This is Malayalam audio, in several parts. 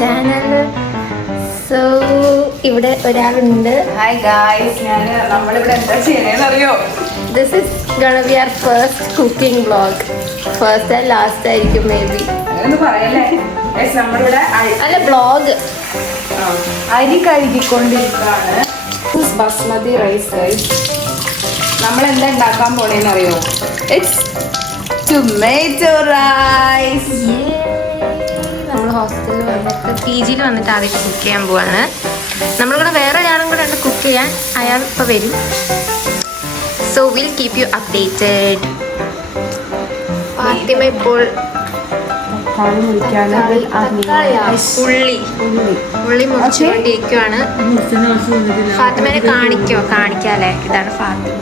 ചാനൽ. സോ ഇവിടെ ഒരാളുണ്ട്. ഹായ് ഗായ്സ്, നമ്മളിവിടെ എന്താ ചെയ്യണേന്ന് അറിയോ? This is gonna be our first cooking vlog. First and last ആയിരിക്കും മേ ബി. അങ്ങനെയൊന്നും പറയല്ലേ. നമ്മളിവിടെ അല്ല വ്ളോഗ്. അരി കഴുകിക്കൊണ്ടിരിക്കുകയാണ്. Basmati rice guys. നമ്മളെന്താ ഉണ്ടാക്കാൻ പോണേന്ന് അറിയോ? It's tomato rice. നമ്മൾ ഹോസ്റ്റലിൽ വന്നിട്ട് PG വന്നിട്ട് ആദ്യം കുക്ക് ചെയ്യാൻ പോവാണ്. നമ്മളിവിടെ വേറെ ഒരാളും കൂടെ ഉണ്ട് കുക്ക് ചെയ്യാൻ. അയാൾ ഇപ്പോൾ വരും. So will keep you updated. Fathima ഇപ്പോൾ ഉള്ളി മുറിച്ചുകൊണ്ടിരിക്കുവാണ്. ഫാത്തിമേനെ കാണിക്കാല്ലേ? ഇതാണ് ഫാത്തിമ.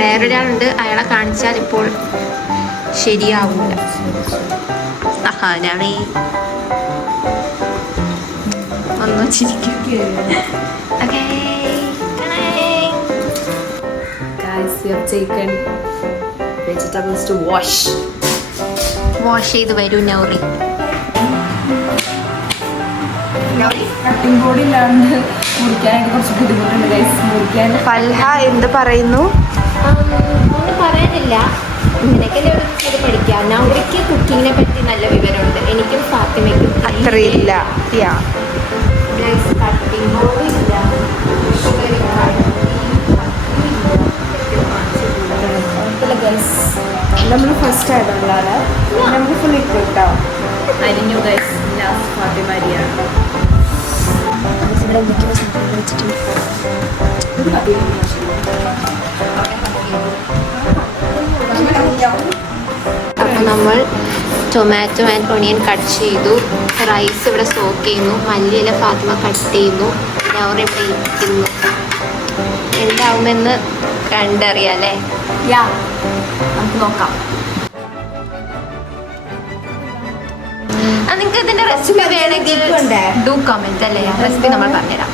വേറൊരാളുണ്ട്, അയാളെ കാണിച്ചാൽ ഇപ്പോൾ ശരിയാവൂല. ഒന്നും ചിരിക്കും. Guys, we have taken vegetables to wash. Wash ചെയ്ത് വരൂ നൗറി. കട്ടിംഗ് ബോർഡ് ഇല്ലാണ്ട് മുറിക്കാനായിട്ട് കുറച്ച് ബുദ്ധിമുട്ടുണ്ട് ഗൈസ്. മുറിക്കാൻ ഫൽഹ എന്ത് പറയുന്നു? ഒന്നും പറയാനില്ല. ഇങ്ങനെയൊക്കെ ഇത് പഠിക്കാം. നൗറിക്ക് കുക്കിങ്ങിനെ പറ്റി നല്ല വിവരമുണ്ട്. എനിക്കും ഫാത്തിമയ്ക്കും അത്രയില്ല. കട്ടിംഗ് ബോർഡ് ഇല്ല. നമ്മൾ ഫസ്റ്റ് ആയിട്ടുള്ളതാണ്. നമുക്ക് ഫുൾ ഇട്ട് കിട്ടാം. അരിഞ്ഞു ഗൈസ്. ലാസ്റ്റ് ഫാത്തിമ അരിയാണ്. അപ്പോൾ നമ്മൾ ടൊമാറ്റോ ആൻഡ് ഒണിയൻ കട്ട് ചെയ്തു. റൈസ് ഇവിടെ സോക്ക് ചെയ്യുന്നു. മല്ലിയില ഫാത്തിമ കട്ട് ചെയ്യുന്നു. നൗറി ഇവിടെ ഇരിക്കുന്നു. എന്താവുമെന്ന് കണ്ടറിയാം അല്ലേ? നമുക്ക് നോക്കാം. നിങ്ങൾക്ക് ഇതിന്റെ റെസിപ്പി വേണമെങ്കിൽ ഡു കമന്റ് അല്ലേ? റെസിപ്പി നമ്മൾ പറഞ്ഞുതരാം.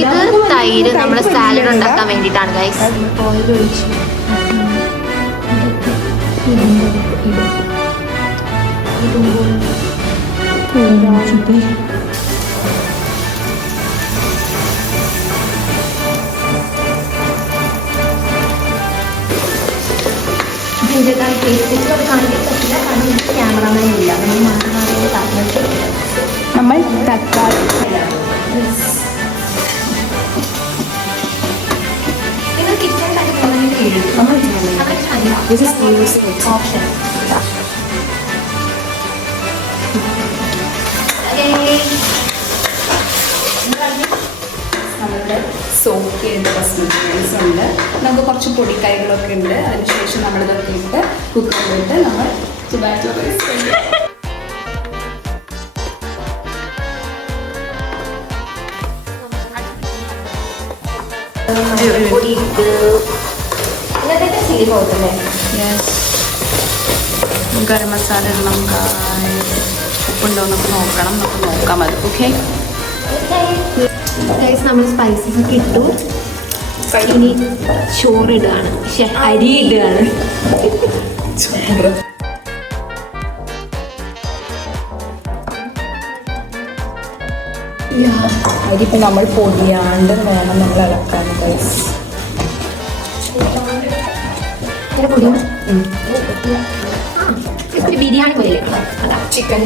ഇത് തൈര് നമ്മൾ സാലഡ് ഉണ്ടാക്കാൻ വേണ്ടിയിട്ടാണ് ഗൈസ്. ഓയിൽ ഒഴിച്ചു ക്യാമറമാനില്ല. നമ്മൾ തക്കാളി നിങ്ങൾ കിച്ചൺ ഓപ്ഷൻ നമ്മളുടെ സോക്ക് ചെയ്ത ബസ്മതി റൈസ് ഉണ്ട്. നമുക്ക് കുറച്ച് പൊടിക്കൈകളൊക്കെ ഉണ്ട്. അതിനുശേഷം നമ്മളിതൊക്കെ ഇട്ട് കുക്കറിലിട്ട് നമ്മൾ ടൊമാറ്റോ റൈസ് ഗരം മസാല ഇടണം. ഉപ്പുണ്ടോ എന്നൊക്കെ നോക്കണം. നമുക്ക് നോക്കാം അത്. ഓക്കെ ഗൈസ്, നമ്മൾ സ്പൈസസ് ഒക്കെ ഇട്ടു. ഇനി ചോറ് ഇടുകയാണ്. അരി ഇടുകയാണ്. അതിപ്പോൾ നമ്മൾ പൊടിയാണ്ട് വേണം നമ്മൾ ഇളക്കാൻ ഗൈസ്. ബിരിയാണി പോലെ ചിക്കൻ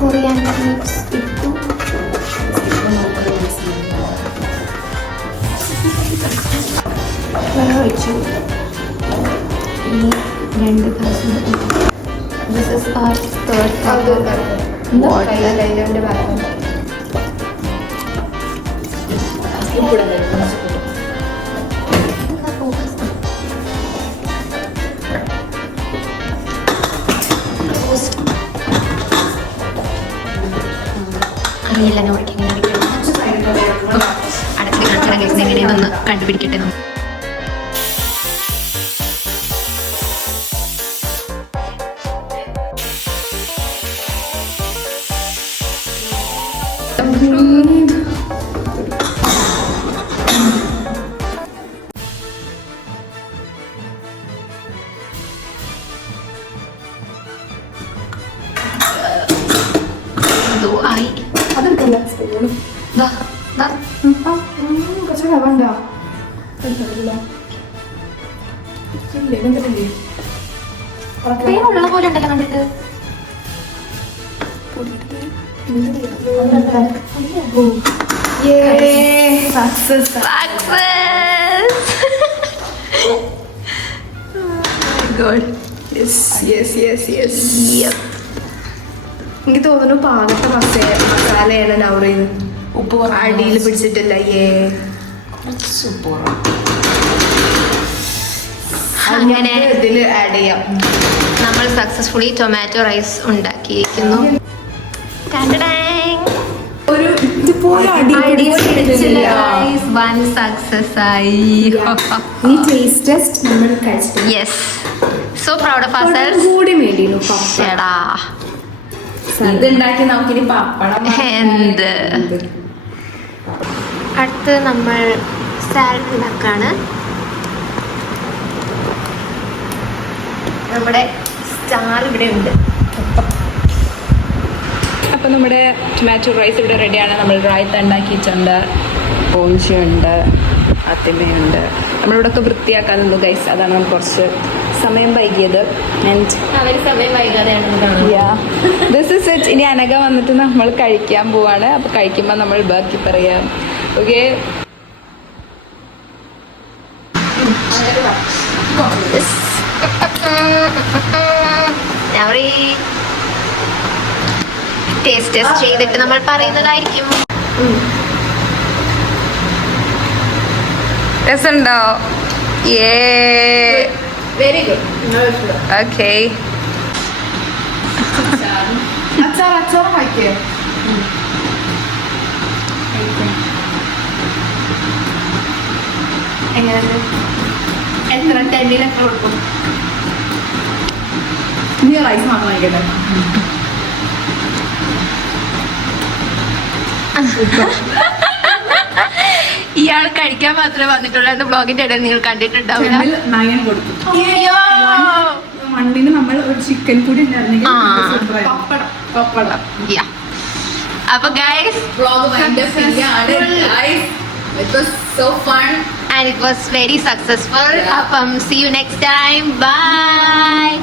കൊറിയാൻഡർ ലീവ്സ് ഇട്ടു. വെള്ളം ഒഴിച്ചു. ഇനി 2 glass this is our third cup of water. അറിയില്ല നോക്കി അടക്കി കാണിച്ചാൽ കേസ് എങ്ങനെയാണെന്ന് കണ്ടുപിടിക്കട്ടെ. സ്പൂണും ദാ, ദാ. കുറച്ച് വേണ്ട ഇത്രേ ഉള്ള പോലെ ഉണ്ടല്ലോ കണ്ടിട്ട്. Success Success! Good. Yep. എനിക്ക് തോന്നുന്നു പാകത്തെ മസാലയാണ് നൗറീന്ന് ഉപ്പ് അടിയിൽ പിടിച്ചിട്ടില്ല. സൂപ്പർ. അങ്ങനെ ഇതിൽ ആഡ് ചെയ്യാം. നമ്മൾ സക്സസ്ഫുള്ളി ടൊമാറ്റോ റൈസ് ഉണ്ടാക്കിയിരിക്കുന്നു. ഒരു ഇതുപോലെ വൺ സക്സസ് ആയി. ഈ ടേസ്റ്റ് ടെസ്റ്റ് നമ്മൾ കഴിച്ചിട്ടുണ്ട്. Yes, so proud of ourselves. കൂടി മേടിയുള്ളൂ ചേടാ ഇതുണ്ടാക്കി നമുക്കിനി പപ്പടം എന്ത്. അടുത്ത് നമ്മൾ സാലഡ് ഉണ്ടാക്കാണ്. നമ്മുടെ സ്റ്റാർ ഇവിടെ ഉണ്ട്. അപ്പോൾ നമ്മുടെ ടൊമാറ്റോ റൈസ് ഇവിടെ റെഡിയാണ്. നമ്മൾ റൈത്ത ഉണ്ടാക്കിയിട്ടുണ്ട്, പോഞ്ചിയുണ്ട്, അത്തിമയുണ്ട്. നമ്മളിവിടെ ഒക്കെ വൃത്തിയാക്കാൻ നിന്നു ഗൈസ്. അതാണ് നമുക്ക് കുറച്ച് സമയം വൈകിയത്. അവർ സമയം വൈകാതെയാണ്. This is it. ഇനി അനഘ വന്നിട്ട് നമ്മൾ കഴിക്കാൻ പോവാണ്. അപ്പോൾ കഴിക്കുമ്പോൾ നമ്മൾ ബാക്കി പറയാം. ഓക്കെ, ടേസ്റ്റ് ടെസ്റ്റ് ചെയ്തിട്ട് നമ്മൾ പറയുന്നതായിരിക്കും. രസമുണ്ടോ? Very good. ഓക്കെ. അച്ചാർ ഹാക്കിയോ? എങ്ങനെയുണ്ട്? എത്ര 10 എത്ര കൊടുക്കും? ഇനി റൈസ് മാത്രം കഴിക്കട്ടെ. ഇയാൾ കഴിക്കാൻ മാത്രമേ വന്നിട്ടുള്ളൂ. ബ്ലോഗിന്റെ ഇടയിൽ നിങ്ങൾ കണ്ടിട്ടുണ്ടാവില്ല. 9 കൊടുക്കും. മണ്ണിന് നമ്മൾ ഒരു ചിക്കൻ കൂടി ഉണ്ടായിരുന്നെങ്കിൽ പപ്പടം. അപ്പൊ ഗൈസ്, Vlog വൈൻഡപ്പ് ചെയ്യാണ്. Guys, it was so fun. and it was very successful. അപ്പം see you next time. Bye.